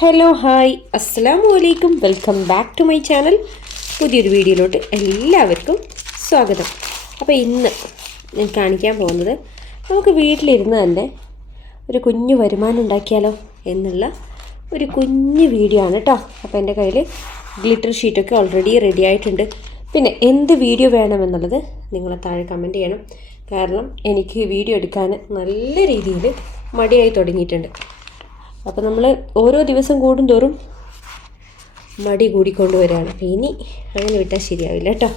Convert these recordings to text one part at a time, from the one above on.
Hello hi അസ്സലാമു അലൈക്കും welcome back to my channel പുതിയൊരു വീഡിയോയിലോട്ട് എല്ലാവർക്കും സ്വാഗതം. അപ്പോൾ ഇന്ന് ഞാൻ കാണിക്കാൻ പോകുന്നത് നമുക്ക് വീട്ടിലിരുന്ന് തന്നെ ഒരു കുഞ്ഞു വരുമാനം ഉണ്ടാക്കിയാലോ എന്നുള്ള ഒരു കുഞ്ഞു വീഡിയോ ആണ് കേട്ടോ അപ്പോൾ എന്റെ കയ്യിൽ ഗ്ലിറ്റർ ഷീറ്റൊക്കെ ഓൾറെഡി റെഡി ആയിട്ടുണ്ട്. പിന്നെ എന്ത് വീഡിയോ വേണമെന്നുള്ളത് നിങ്ങൾ താഴെ കമന്റ് ചെയ്യണം. കാരണം എനിക്ക് വീഡിയോ എടുക്കാൻ നല്ല രീതിയിൽ മടിയായി തുടങ്ങിയിട്ടുണ്ട്. അപ്പോൾ നമ്മൾ ഓരോ ദിവസം കൂടുന്തോറും മടി കൂടിക്കൊണ്ട് വരികയാണ് അപ്പോൾ ഇനി അങ്ങനെ വിട്ടാൽ ശരിയാവില്ല കേട്ടോ.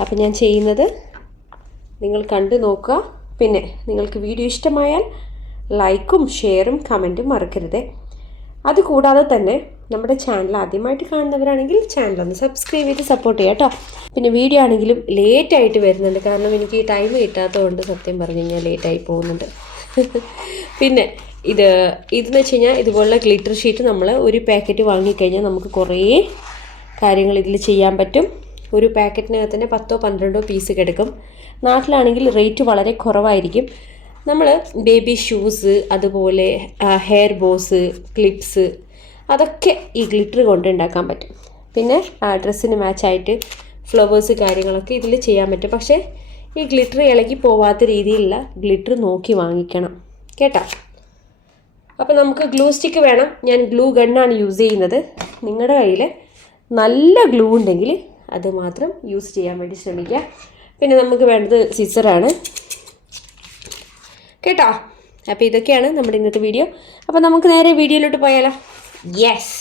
അപ്പോൾ ഞാൻ ചെയ്യുന്നത് നിങ്ങൾ കണ്ടു നോക്കുക. പിന്നെ നിങ്ങൾക്ക് വീഡിയോ ഇഷ്ടമായാൽ ലൈക്കും ഷെയറും കമന്റും മറക്കരുത്. അതുകൂടാതെ തന്നെ നമ്മുടെ ചാനൽ ആദ്യമായിട്ട് കാണുന്നവരാണെങ്കിൽ ചാനൽ ഒന്ന് സബ്സ്ക്രൈബ് ചെയ്ത് സപ്പോർട്ട് ചെയ്യാം കേട്ടോ. പിന്നെ വീഡിയോ ആണെങ്കിലും ലേറ്റ് ആയിട്ട് വരുന്നുണ്ട്. കാരണം എനിക്ക് ടൈം കിട്ടാത്തതുകൊണ്ട് സത്യം പറഞ്ഞു കഴിഞ്ഞാൽ ലേറ്റായി പോകുന്നുണ്ട്. പിന്നെ ഇത് ഇതെന്ന് വെച്ച് കഴിഞ്ഞാൽ ഇതുപോലുള്ള ഗ്ലിറ്റർ ഷീറ്റ് നമ്മൾ ഒരു പാക്കറ്റ് വാങ്ങിക്കഴിഞ്ഞാൽ നമുക്ക് കുറേ കാര്യങ്ങൾ ഇതിൽ ചെയ്യാൻ പറ്റും. ഒരു പാക്കറ്റിനകത്ത് തന്നെ പത്തോ പന്ത്രണ്ടോ പീസ് കിടക്കും നാട്ടിലാണെങ്കിൽ റേറ്റ് വളരെ കുറവായിരിക്കും. നമ്മൾ ബേബി ഷൂസ് അതുപോലെ ഹെയർ ബോസ് ക്ലിപ്സ് അതൊക്കെ ഈ ഗ്ലിറ്റർ കൊണ്ട് ഉണ്ടാക്കാൻ പറ്റും. പിന്നെ ഡ്രസ്സിന് മാച്ചായിട്ട് ഫ്ലവേഴ്സ് കാര്യങ്ങളൊക്കെ ഇതിൽ ചെയ്യാൻ പറ്റും. പക്ഷേ ഈ ഗ്ലിറ്റർ ഇളകി പോവാത്ത രീതിയിലുള്ള ഗ്ലിറ്റർ നോക്കി വാങ്ങിക്കണം. കേട്ടോ? അപ്പോൾ നമുക്ക് ഗ്ലൂ സ്റ്റിക്ക് വേണം. ഞാൻ ഗ്ലൂ ഗണ്ണാണ് യൂസ് ചെയ്യുന്നത്. നിങ്ങളുടെ കയ്യിൽ നല്ല ഗ്ലൂ ഉണ്ടെങ്കിൽ അത് മാത്രം യൂസ് ചെയ്യാൻ വേണ്ടി ശ്രമിക്കുക. പിന്നെ നമുക്ക് വേണ്ടത് സിസറാണ് കേട്ടോ? അപ്പോൾ ഇതൊക്കെയാണ് നമ്മുടെ ഇന്നത്തെ വീഡിയോ അപ്പോൾ നമുക്ക് നേരെ വീഡിയോയിലോട്ട് പോയാലോ? യെസ്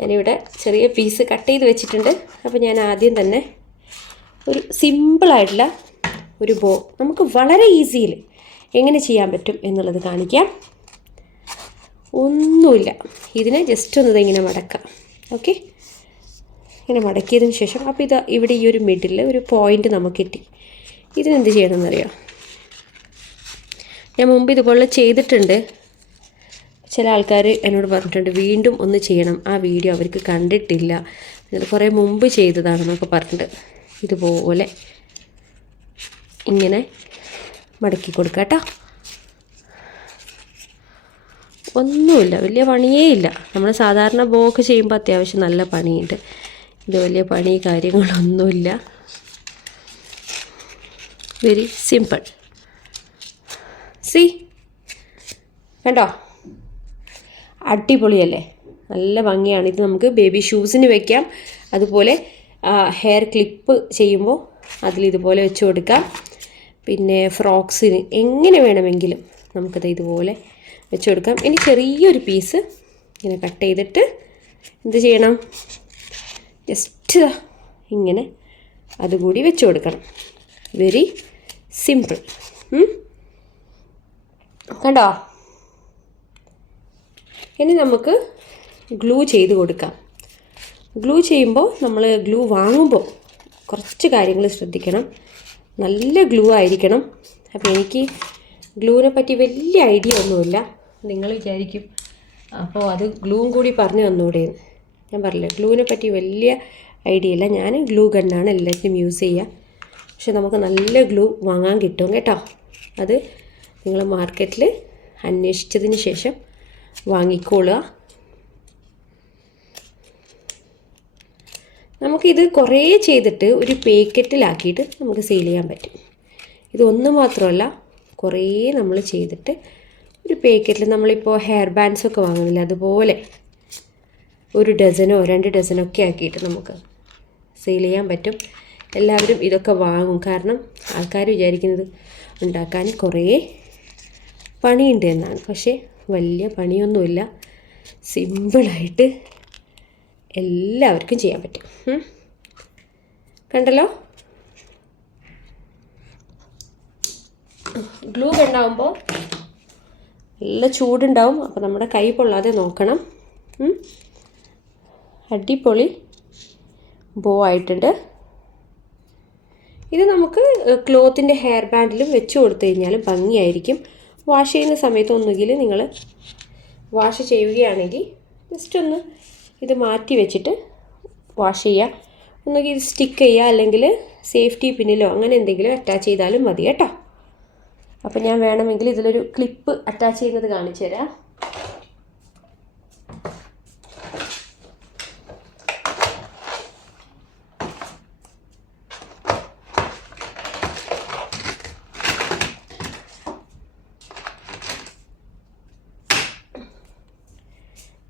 ഞാനിവിടെ ചെറിയ പീസ് കട്ട് ചെയ്ത് വെച്ചിട്ടുണ്ട്. അപ്പോൾ ഞാൻ ആദ്യം തന്നെ ഒരു സിമ്പിളായിട്ടുള്ള ഒരു ബോ നമുക്ക് വളരെ ഈസിയിൽ എങ്ങനെ ചെയ്യാൻ പറ്റും എന്നുള്ളത് കാണിക്കാം. ഒന്നുമില്ല. ഇതിനെ ജസ്റ്റ് ഒന്ന് ഇങ്ങനെ മടക്കാം. ഓക്കെ ഇങ്ങനെ മടക്കിയതിന് ശേഷം അപ്പോൾ ഇത് ഇവിടെ ഈ ഒരു മിഡിൽ ഒരു പോയിന്റ് നമുക്ക് കിട്ടി. ഇതിനെന്ത് ചെയ്യണമെന്നറിയോ? ഞാൻ മുമ്പ് ഇതുപോലെ ചെയ്തിട്ടുണ്ട്. ചില ആൾക്കാർ എന്നോട് പറഞ്ഞിട്ടുണ്ട് വീണ്ടും ഒന്ന് ചെയ്യണം. ആ വീഡിയോ അവർക്ക് കണ്ടിട്ടില്ല. എന്നിട്ട് കുറേ മുമ്പ് ചെയ്തതാണെന്നൊക്കെ പറഞ്ഞിട്ട് ഇതുപോലെ ഇങ്ങനെ മടക്കി കൊടുക്കാം കേട്ടോ. ഒന്നുമില്ല. വലിയ പണിയേ ഇല്ല നമ്മൾ സാധാരണ ബോക്ക് ചെയ്യുമ്പോൾ അത്യാവശ്യം നല്ല പണിയുണ്ട്. ഇത് വലിയ പണി കാര്യങ്ങളൊന്നുമില്ല. വെരി സിമ്പിൾ സി കണ്ടോ? അടിപൊളിയല്ലേ? നല്ല ഭംഗിയാണ്. ഇത് നമുക്ക് ബേബി ഷൂസിന് വെക്കാം. അതുപോലെ ഹെയർ ക്ലിപ്പ് ചെയ്യുമ്പോൾ അതിലിതുപോലെ വെച്ച് കൊടുക്കാം. പിന്നെ ഫ്രോക്സിന് എങ്ങനെ വേണമെങ്കിലും. നമുക്കത് ഇതുപോലെ വെച്ച് കൊടുക്കാം ഇനി ചെറിയൊരു പീസ് ഇങ്ങനെ കട്ട് ചെയ്തിട്ട് എന്ത് ചെയ്യണം? ജസ്റ്റ് ഇങ്ങനെ അതുകൂടി വെച്ച് കൊടുക്കണം വെരി സിമ്പിൾ കണ്ടോ? ഇനി നമുക്ക് ഗ്ലൂ ചെയ്ത് കൊടുക്കാം. ഗ്ലൂ ചെയ്യുമ്പോൾ നമ്മൾ ഗ്ലൂ വാങ്ങുമ്പോൾ കുറച്ച് കാര്യങ്ങൾ ശ്രദ്ധിക്കണം. നല്ല ഗ്ലൂ ആയിരിക്കണം. അപ്പോൾ എനിക്ക് ഗ്ലൂവിനെ പറ്റി വലിയ ഐഡിയ ഒന്നുമില്ല. നിങ്ങൾ വിചാരിക്കും. അപ്പോൾ അത് ഗ്ലൂവും കൂടി പറഞ്ഞു തന്നൂടെ. ഞാൻ പറഞ്ഞില്ല ഗ്ലൂവിനെ പറ്റി വലിയ ഐഡിയ ഇല്ല. ഞാൻ ഗ്ലൂ ഗണ്ണാണ് എല്ലാത്തിനും യൂസ് ചെയ്യുക. പക്ഷെ നമുക്ക് നല്ല ഗ്ലൂ വാങ്ങാൻ കിട്ടും കേട്ടോ. അത് നിങ്ങൾ മാർക്കറ്റിൽ അന്വേഷിച്ചതിന് ശേഷം വാങ്ങിക്കോളുക. നമുക്കിത് കുറേ ചെയ്തിട്ട് ഒരു പേക്കറ്റിലാക്കിയിട്ട് നമുക്ക് സെയിൽ ചെയ്യാൻ പറ്റും. ഇതൊന്നും മാത്രമല്ല കുറേ നമ്മൾ ചെയ്തിട്ട് ഒരു പാക്കറ്റിൽ നമ്മളിപ്പോൾ ഹെയർ ബാൻഡ്സ് ഒക്കെ വാങ്ങുന്നില്ല അതുപോലെ ഒരു ഡസനോ രണ്ട് ഡസനോ ഒക്കെ ആക്കിയിട്ട് നമുക്ക് സെയിൽ ചെയ്യാൻ പറ്റും. എല്ലാവരും ഇതൊക്കെ വാങ്ങും. കാരണം ആൾക്കാർ വിചാരിക്കുന്നത് ഉണ്ടാക്കാൻ കുറേ പണിയുണ്ട് എന്നാണ്. പക്ഷേ വലിയ പണിയൊന്നുമില്ല. സിമ്പിളായിട്ട് എല്ലാവർക്കും ചെയ്യാൻ പറ്റും. കണ്ടല്ലോ? ഗ്ലൂ ഉണ്ടാവുമ്പോൾ നല്ല ചൂടുണ്ടാവും. അപ്പോൾ നമ്മുടെ കൈ പൊള്ളാതെ നോക്കണം. അടിപൊളി ബോ ആയിട്ടുണ്ട്. ഇത് നമുക്ക് ക്ലോത്തിന്റെ ഹെയർ ബാൻഡിലും വെച്ച് കൊടുത്തു കഴിഞ്ഞാലും ഭംഗിയായിരിക്കും. വാഷ് ചെയ്യുന്ന സമയത്ത് ഒന്നുകിൽ നിങ്ങൾ വാഷ് ചെയ്യുകയാണെങ്കിൽ ജസ്റ്റ് ഒന്ന് ഇത് മാറ്റി വെച്ചിട്ട് വാഷ് ചെയ്യുക. ഒന്നുകിൽ സ്റ്റിക്ക് ചെയ്യുക അല്ലെങ്കിൽ സേഫ്റ്റി പിന്നിലോ അങ്ങനെ എന്തെങ്കിലും അറ്റാച്ച് ചെയ്താലും മതി കേട്ടോ. അപ്പോൾ ഞാൻ വേണമെങ്കിൽ ഇതിലൊരു ക്ലിപ്പ് അറ്റാച്ച് ചെയ്യുന്നത് കാണിച്ചു തരാം.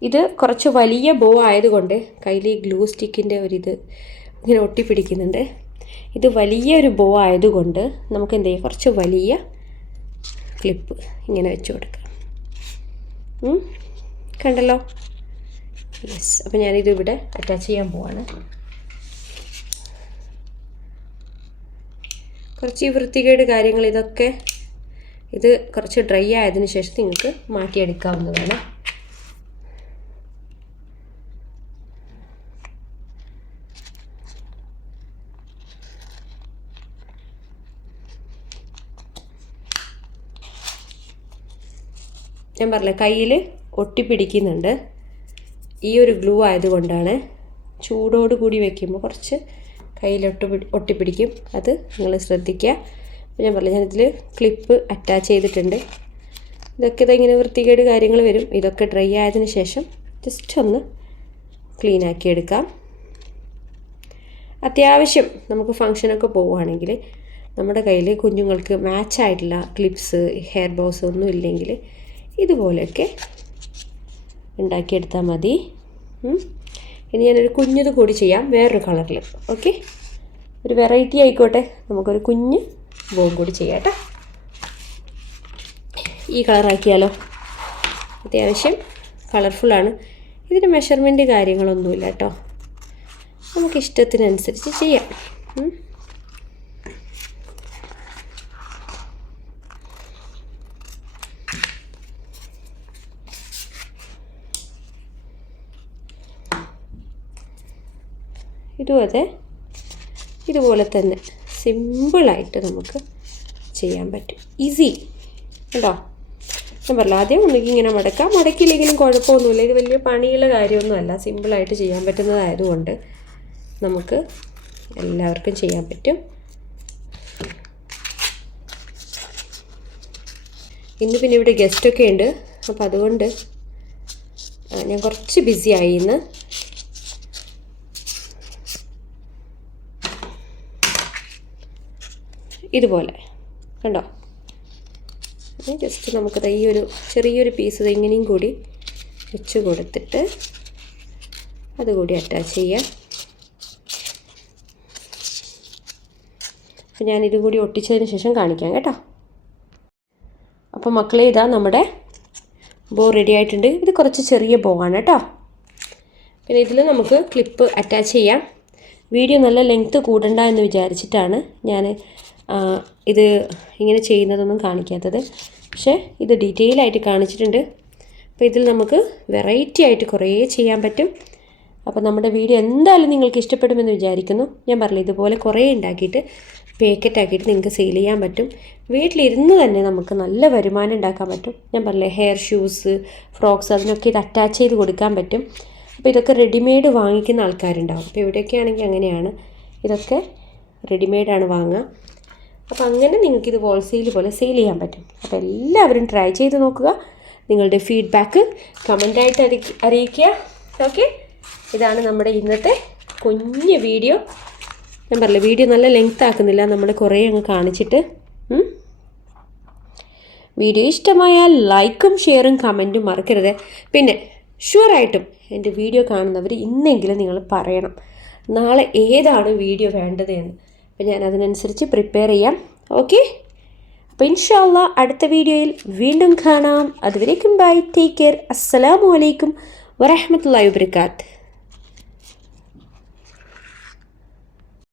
ഇത് കുറച്ച് വലിയ ബോ ആയതുകൊണ്ട് കയ്യിൽ ഈ ഗ്ലൂ സ്റ്റിക്കിന്റെ ഒരിത് ഇങ്ങനെ ഒട്ടിപ്പിടിക്കുന്നുണ്ട്. ഇത് വലിയൊരു ബോ ആയതുകൊണ്ട് നമുക്ക് എന്ത് ചെയ്യാം? കുറച്ച് വലിയ ക്ലിപ്പ് ഇങ്ങനെ വെച്ച് കൊടുക്കാം. കണ്ടല്ലോ? യെസ് അപ്പോൾ ഞാനിത് ഇവിടെ അറ്റാച്ച് ചെയ്യാൻ പോവാണ്. കുറച്ച് വൃത്തികേട് കാര്യങ്ങൾ ഇതൊക്കെ ഇത് കുറച്ച് ഡ്രൈ ആയതിനു ശേഷം നിങ്ങൾക്ക് മാറ്റിയെടുക്കാവുന്നതാണ്. ഞാൻ പറഞ്ഞ കയ്യിൽ ഒട്ടിപ്പിടിക്കുന്നുണ്ട് ഈ ഒരു ഗ്ലൂ ആയതുകൊണ്ടാണ് ചൂടോട് കൂടി വെക്കുമ്പോൾ കുറച്ച് കയ്യിൽ ഒട്ടി ഒട്ടിപ്പിടിക്കും അത് നിങ്ങൾ ശ്രദ്ധിക്കുക. അപ്പോൾ ഞാൻ പറഞ്ഞു ഞാനിതിൽ ക്ലിപ്പ് അറ്റാച്ച് ചെയ്തിട്ടുണ്ട്. ഇതൊക്കെ ഇതെങ്ങനെ വൃത്തികേട് കാര്യങ്ങൾ വരും. ഇതൊക്കെ ഡ്രൈ ആയതിന് ശേഷം ജസ്റ്റ് ഒന്ന് ക്ലീൻ ആക്കി എടുക്കാം. അത്യാവശ്യം നമുക്ക് ഫങ്ഷനൊക്കെ പോവുകയാണെങ്കിൽ നമ്മുടെ കയ്യിൽ കുഞ്ഞുങ്ങൾക്ക് മാച്ചായിട്ടുള്ള ക്ലിപ്സ് ഹെയർ ബോസ് ഒന്നും ഇല്ലെങ്കിൽ ഇതുപോലെയൊക്കെ ഉണ്ടാക്കിയെടുത്താൽ മതി. ഇനി ഞാനൊരു കുഞ്ഞത് കൂടി ചെയ്യാം വേറൊരു കളറിൽ ഓക്കെ? ഒരു വെറൈറ്റി ആയിക്കോട്ടെ. നമുക്കൊരു കുഞ്ഞ് ബോം കൂടി ചെയ്യാം കേട്ടോ. ഈ കളറാക്കിയാലോ? അത്യാവശ്യം കളർഫുള്ളാണ് ഇതിന് മെഷർമെന്റ് കാര്യങ്ങളൊന്നുമില്ല കേട്ടോ. നമുക്ക് ഇഷ്ടത്തിനനുസരിച്ച് ചെയ്യാം അതെ ഇതുപോലെ തന്നെ സിമ്പിളായിട്ട് നമുക്ക് ചെയ്യാൻ പറ്റും. ഈസി കേട്ടോ ഞാൻ പറഞ്ഞില്ല ആദ്യം ഒന്നുകിൽ ഇങ്ങനെ മടക്കാം. മടക്കിയില്ലെങ്കിലും കുഴപ്പമൊന്നുമില്ല. ഇത് വലിയ പണിയുള്ള കാര്യമൊന്നുമല്ല. സിമ്പിളായിട്ട് ചെയ്യാൻ പറ്റുന്നതായതുകൊണ്ട് നമുക്ക് എല്ലാവർക്കും ചെയ്യാൻ പറ്റും. ഇന്ന് പിന്നെ ഇവിടെ ഗസ്റ്റൊക്കെ ഉണ്ട്. അപ്പോൾ അതുകൊണ്ട് ഞാൻ കുറച്ച് ബിസി ആയി ഇന്ന്. ഇതുപോലെ. കണ്ടോ? ജസ്റ്റ് നമുക്കത് ഈ ഒരു ചെറിയൊരു പീസ് ഇങ്ങനെയും കൂടി വെച്ച് കൊടുത്തിട്ട് അതുകൂടി അറ്റാച്ച് ചെയ്യാം. ഞാൻ ഇതും കൂടി ഒട്ടിച്ചതിന് ശേഷം കാണിക്കാം കേട്ടോ. അപ്പോൾ മക്കളെ ഇതാ നമ്മുടെ ബോ റെഡി ആയിട്ടുണ്ട്. ഇത് കുറച്ച് ചെറിയ ബോ ആണ് കേട്ടോ. പിന്നെ ഇതിൽ നമുക്ക് ക്ലിപ്പ് അറ്റാച്ച് ചെയ്യാം. വീഡിയോ നല്ല ലെങ്ത്ത് കൂടണ്ട എന്ന് വിചാരിച്ചിട്ടാണ് ഞാൻ ഇത് ഇങ്ങനെ ചെയ്യുന്നതൊന്നും കാണിക്കാത്തത്. പക്ഷേ ഇത് ഡീറ്റെയിൽ ആയിട്ട് കാണിച്ചിട്ടുണ്ട്. അപ്പോൾ ഇതിൽ നമുക്ക് വെറൈറ്റി ആയിട്ട് കുറേ ചെയ്യാൻ പറ്റും. അപ്പോൾ നമ്മുടെ വീഡിയോ എന്തായാലും നിങ്ങൾക്ക് ഇഷ്ടപ്പെടുമെന്ന് വിചാരിക്കുന്നു. ഞാൻ പറഞ്ഞില്ല ഇതുപോലെ കുറേ ഉണ്ടാക്കിയിട്ട് പാക്കറ്റ് ആക്കിയിട്ട് നിങ്ങൾക്ക് സെയിൽ ചെയ്യാൻ പറ്റും. വീട്ടിലിരുന്ന് തന്നെ നമുക്ക് നല്ല വരുമാനം ഉണ്ടാക്കാൻ പറ്റും. ഞാൻ പറഞ്ഞില്ലേ ഹെയർ ഷൂസ് ഫ്രോക്സ് അതിനൊക്കെ ഇത് അറ്റാച്ച് ചെയ്ത് കൊടുക്കാൻ പറ്റും. അപ്പോൾ ഇതൊക്കെ റെഡിമെയ്ഡ് വാങ്ങിക്കുന്ന ആൾക്കാരുണ്ടാവും. അപ്പോൾ ഇവിടെയൊക്കെ ആണെങ്കിൽ അങ്ങനെയാണ്. ഇതൊക്കെ റെഡിമെയ്ഡാണ് വാങ്ങുക. അപ്പോൾ അങ്ങനെ നിങ്ങൾക്ക് ഇത് ഹോൾസെയിൽ പോലെ സെയിൽ ചെയ്യാൻ പറ്റും. അപ്പോൾ എല്ലാവരും ട്രൈ ചെയ്ത് നോക്കുക. നിങ്ങളുടെ ഫീഡ്ബാക്ക് കമന്റായിട്ട് അറി അറിയിക്കുക. ഓക്കെ ഇതാണ് നമ്മുടെ ഇന്നത്തെ കുഞ്ഞ് വീഡിയോ ഞാൻ പറഞ്ഞില്ല വീഡിയോ നല്ല ലെങ്ത് ആക്കുന്നില്ല. നമ്മൾ കുറേ അങ്ങ് കാണിച്ചിട്ട് വീഡിയോ ഇഷ്ടമായാൽ ലൈക്കും ഷെയറും കമന്റും മറക്കരുത്. പിന്നെ ഷുവറായിട്ടും എന്റെ വീഡിയോ കാണുന്നവർ ഇന്നെങ്കിലും നിങ്ങൾ പറയണം. നാളെ ഏതാണ് വീഡിയോ വേണ്ടത് എന്ന് അപ്പോൾ ഞാൻ അതിനനുസരിച്ച് പ്രിപ്പയർ ചെയ്യാം. ഓക്കെ അപ്പോൾ ഇൻഷാല്ല അടുത്ത വീഡിയോയിൽ വീണ്ടും കാണാം. അതുവരേക്കും ബൈ ടേക്ക് കെയർ അസ്സലാമു അലൈക്കും വറഹമത്തല്ലാ വബർക്കാത്ത്